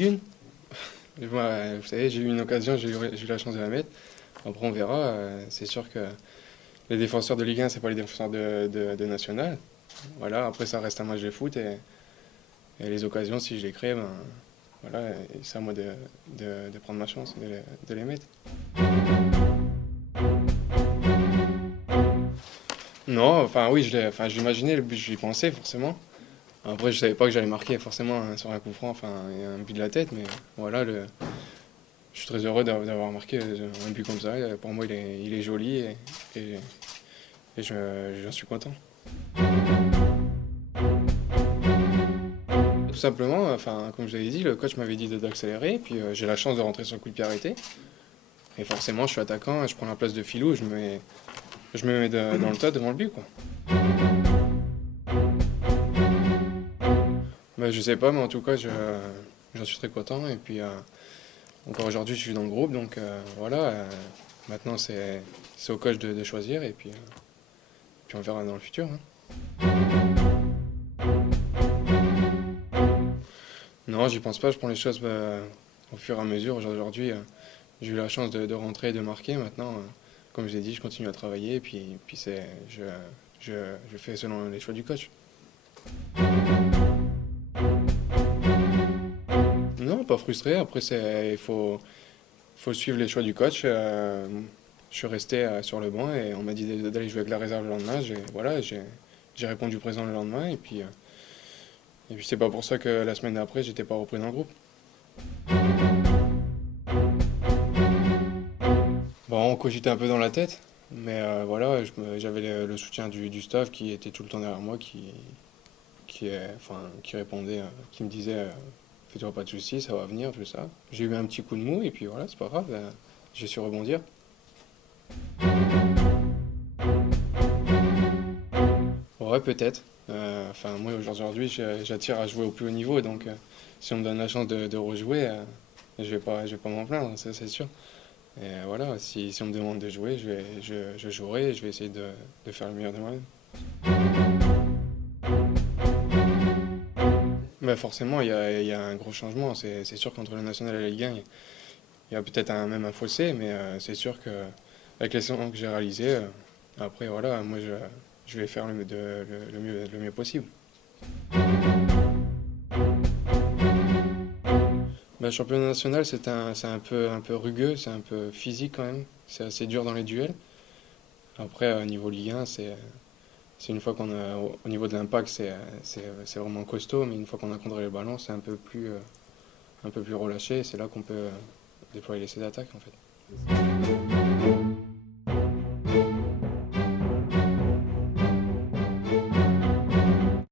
Ligue 1. Vous savez, j'ai eu une occasion, j'ai eu la chance de la mettre. Après, on verra. C'est sûr que les défenseurs de Ligue 1, c'est pas les défenseurs de National. Voilà, après, ça reste un match de foot et les occasions, si je les crée, ben, voilà, c'est à moi de prendre ma chance et de les mettre. Non, enfin oui, enfin, j'imaginais le but, j'y pensais forcément. Après, je savais pas que j'allais marquer forcément sur un coup franc, enfin, et un but de la tête, mais voilà, je suis très heureux d'avoir marqué un but comme ça. Pour moi, il est joli et, j'en suis content. Tout simplement, enfin, comme je l'avais dit, le coach m'avait dit d'accélérer, puis j'ai la chance de rentrer sur le coup de pied arrêté. Et forcément, je suis attaquant, je prends la place de Filou, je me mets dans le tas devant le but, quoi. Bah, je sais pas, mais en tout cas, j'en suis très content. Et puis, encore aujourd'hui, je suis dans le groupe, donc voilà. Maintenant, c'est au coach de choisir, et puis on verra dans le futur, hein. Non, j'y pense pas, je prends les choses au fur et à mesure. Aujourd'hui, j'ai eu la chance de rentrer et de marquer. Maintenant, comme je l'ai dit, je continue à travailler, et puis je fais selon les choix du coach. Non, pas frustré. Après, faut suivre les choix du coach. Je suis resté sur le banc et on m'a dit d'aller jouer avec la réserve le lendemain. Voilà, j'ai répondu présent le lendemain et puis c'est pas pour ça que la semaine d'après, j'étais pas repris dans le groupe. Bon, on cogitait un peu dans la tête, mais voilà, j'avais le soutien du staff qui était tout le temps derrière moi, qui répondait, qui me disait fais-toi pas de soucis, ça va venir, tout ça. J'ai eu un petit coup de mou et puis voilà, c'est pas grave, j'ai su rebondir. Ouais, peut-être. Enfin, moi aujourd'hui, j'attire à jouer au plus haut niveau, donc si on me donne la chance de rejouer, je vais pas m'en plaindre, ça c'est sûr. Et voilà, si on me demande de jouer, je jouerai et je vais essayer de faire le meilleur de moi-même. Mais forcément, il y a un gros changement. C'est sûr qu'entre le national et la Ligue 1, il y a peut-être même un fossé, mais c'est sûr que avec les saisons que j'ai réalisées, après voilà, moi je vais faire le mieux possible. Bah, le championnat national, c'est un peu rugueux, c'est un peu physique quand même. C'est assez dur dans les duels. Après, au niveau Ligue 1, c'est une fois qu'on a, au niveau de l'impact, c'est vraiment costaud, mais une fois qu'on a contrôlé le ballon, c'est un peu plus relâché. Et c'est là qu'on peut déployer les d'attaque en fait.